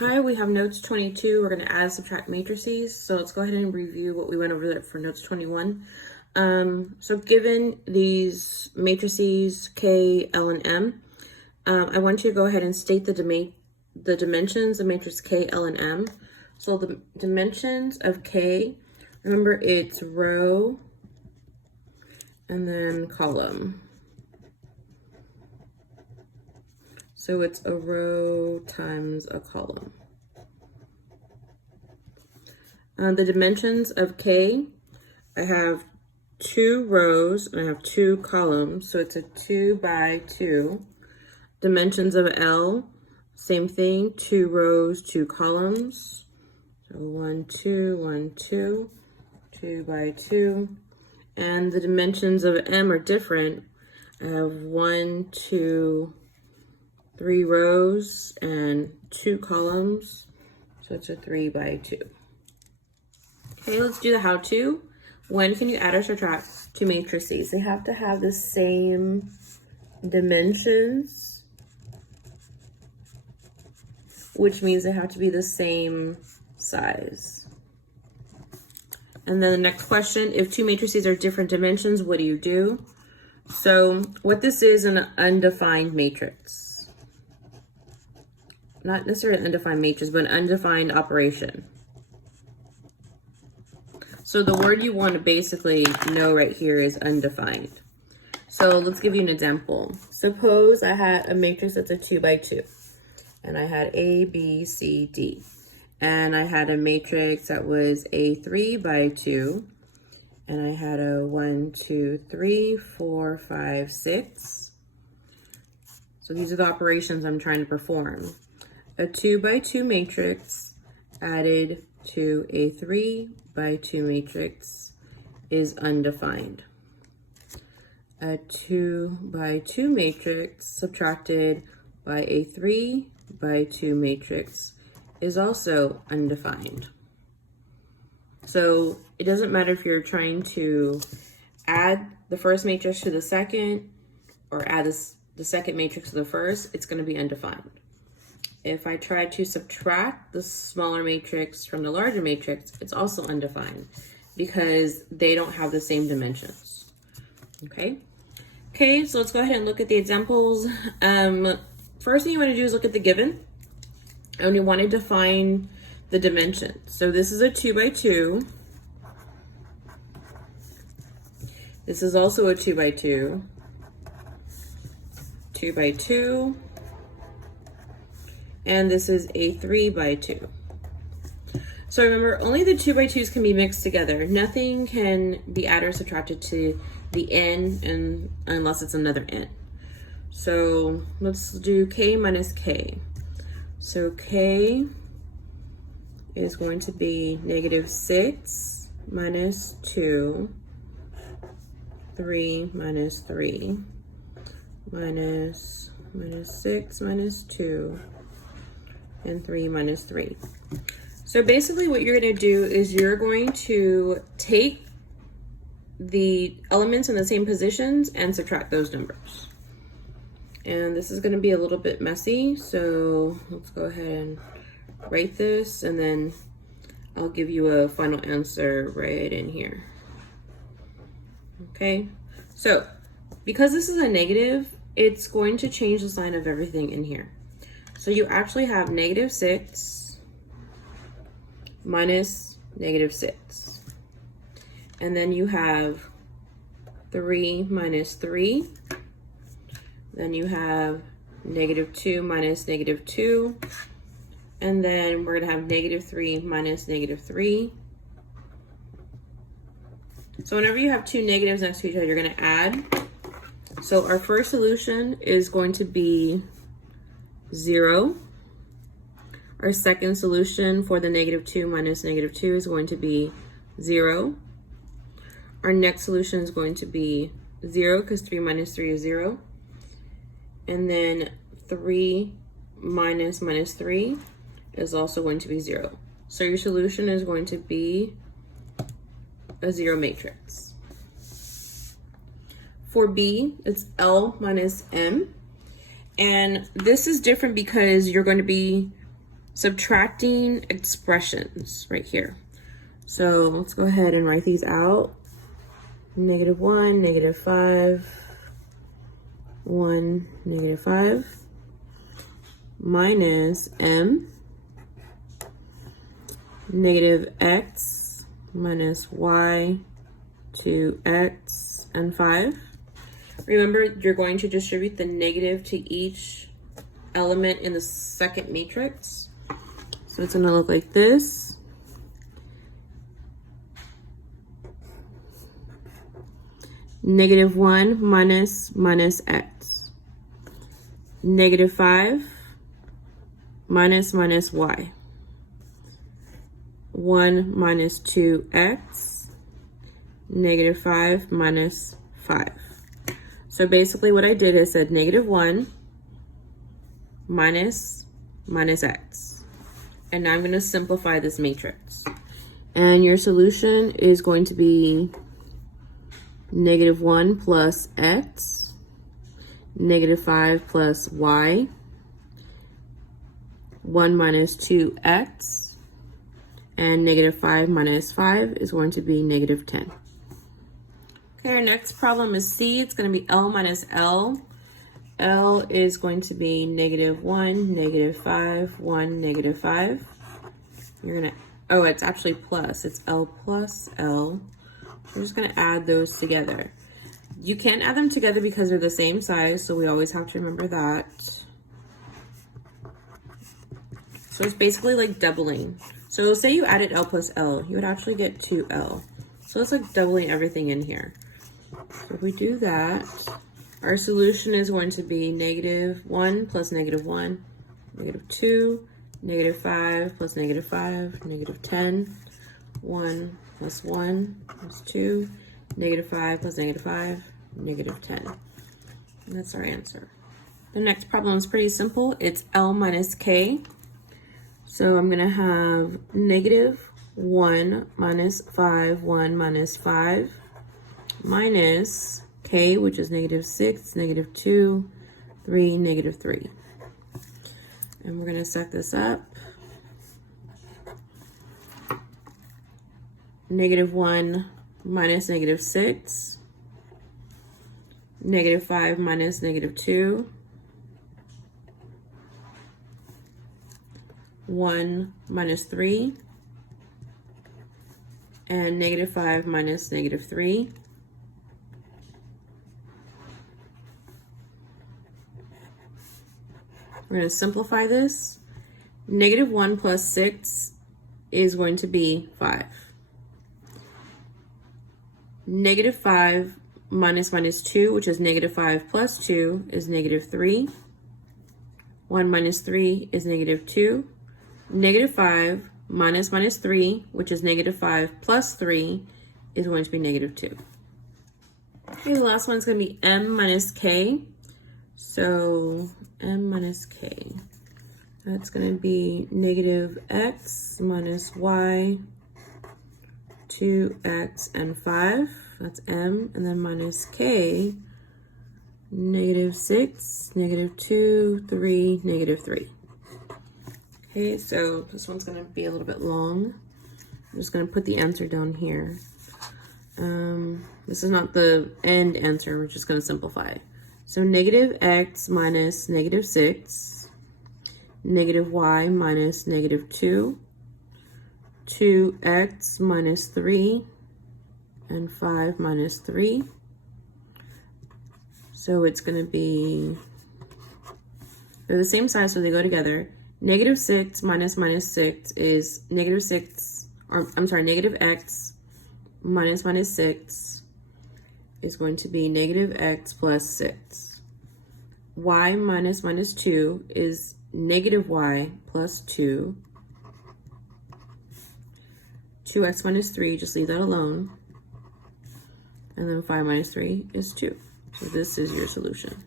Hi, we have notes 22. We're going to add and subtract matrices. So let's go ahead and review what we went over there for notes 21. So given these matrices K, L, and M, I want you to go ahead and state the dimensions of matrix K, L, and M. So the dimensions of K, remember it's row and then column. So it's a row times a column. The dimensions of K, I have 2 rows and I have 2 columns, so it's a 2 by 2. Dimensions of L, same thing, 2 rows, 2 columns. So 1, 2, 1, 2, 2 by 2. And the dimensions of M are different. I have 1, 2, 3 rows and 2 columns, so it's a 3 by 2. Okay, let's do the how-to. When can you add or subtract two matrices? They have to have the same dimensions, which means they have to be the same size. And then the next question, if two matrices are different dimensions, what do you do? So what this is an undefined matrix. Not necessarily an undefined matrix, but an undefined operation. So the word you want to basically know right here is undefined. So let's give you an example. Suppose I had a matrix that's a 2 by 2, and I had A, B, C, D. And I had a matrix that was a 3 by 2, and I had a 1, 2, 3, 4, 5, 6. So these are the operations I'm trying to perform. A 2 by 2 matrix added to a 3 by 2 matrix is undefined. A 2 by 2 matrix subtracted by a 3 by 2 matrix is also undefined. So it doesn't matter if you're trying to add the first matrix to the second or add the second matrix to the first, it's going to be undefined. If I try to subtract the smaller matrix from the larger matrix, it's also undefined because they don't have the same dimensions. Okay, so let's go ahead and look at the examples. First thing you want to do is look at the given, and you want to define the dimensions. So this is a 2 by 2. This is also a 2 by 2. 2 by 2. And this is a 3 by 2. So remember, only the 2 by 2s can be mixed together. Nothing can be added or subtracted to the n unless it's another n. So let's do K minus K. So K is going to be -6 minus 2, 3 minus 3, minus 6 minus 2, and 3 minus 3. So basically what you're going to do is you're going to take the elements in the same positions and subtract those numbers. And this is going to be a little bit messy, so let's go ahead and write this, and then I'll give you a final answer right in here. Okay, so because this is a negative, it's going to change the sign of everything in here. So you actually have -6 minus -6. And then you have 3 minus 3. Then you have -2 minus -2. And then we're going to have -3 minus -3. So whenever you have two negatives next to each other, you're going to add. So our first solution is going to be 0. Our second solution for the -2 minus -2 is going to be 0. Our next solution is going to be 0 because 3 minus 3 is 0. And then 3 minus -3 is also going to be 0. So your solution is going to be a 0 matrix. For B, it's L minus M. And this is different because you're going to be subtracting expressions right here. So let's go ahead and write these out. -1, -5, 1, -5, minus m, -x minus y to x and 5. Remember, you're going to distribute the negative to each element in the second matrix. So it's going to look like this. -1 minus x. -5 minus y. 1 minus 2x. -5 minus 5. So basically what I did is said -1 minus x. And now I'm going to simplify this matrix. And your solution is going to be -1 plus x, -5 plus y, 1 minus 2x, and -5 minus 5 is going to be -10. Okay, our next problem is C. It's going to be L minus L. L is going to be -1, -5, 1, -5. You're going to, oh, it's actually plus. It's L plus L. We're just going to add those together. You can't add them together because they're the same size, so we always have to remember that. So it's basically like doubling. So say you added L plus L, you would actually get 2L. So it's like doubling everything in here. So if we do that, our solution is going to be -1 plus -1, -2, -5 plus -5, -10, 1 plus 1 plus 2, -5 plus -5, -10. And that's our answer. The next problem is pretty simple. It's L minus K. So I'm going to have -1 minus 5, 1 minus 5, minus K, which is -6, -2, 3, -3. And we're going to set this up. -1 minus -6, -5 minus -2, 1 minus 3, and -5 minus -3. We're going to simplify this. -1 plus 6 is going to be 5. -5 minus -2, which is -5 plus 2, is -3. 1 minus 3 is -2. -5 minus -3, which is -5 plus 3, is going to be -2. Okay, the last one's going to be M minus K. So M minus K, that's going to be -x minus y, 2x and 5. That's M. And then minus K, -6, -2, 3, -3. Okay, so this one's going to be a little bit long. I'm just going to put the answer down here. This is not the end answer. We're just going to simplify. So -x minus -6, -y minus -2, 2x minus 3, and 5 minus 3. So it's going to be, they're the same size, so they go together. -6 minus -6 is -6, or I'm sorry, -x minus -6 is going to be -x plus 6. Y minus -2 is -y plus 2. 2x minus 3, just leave that alone. And then 5 minus 3 is 2. So this is your solution.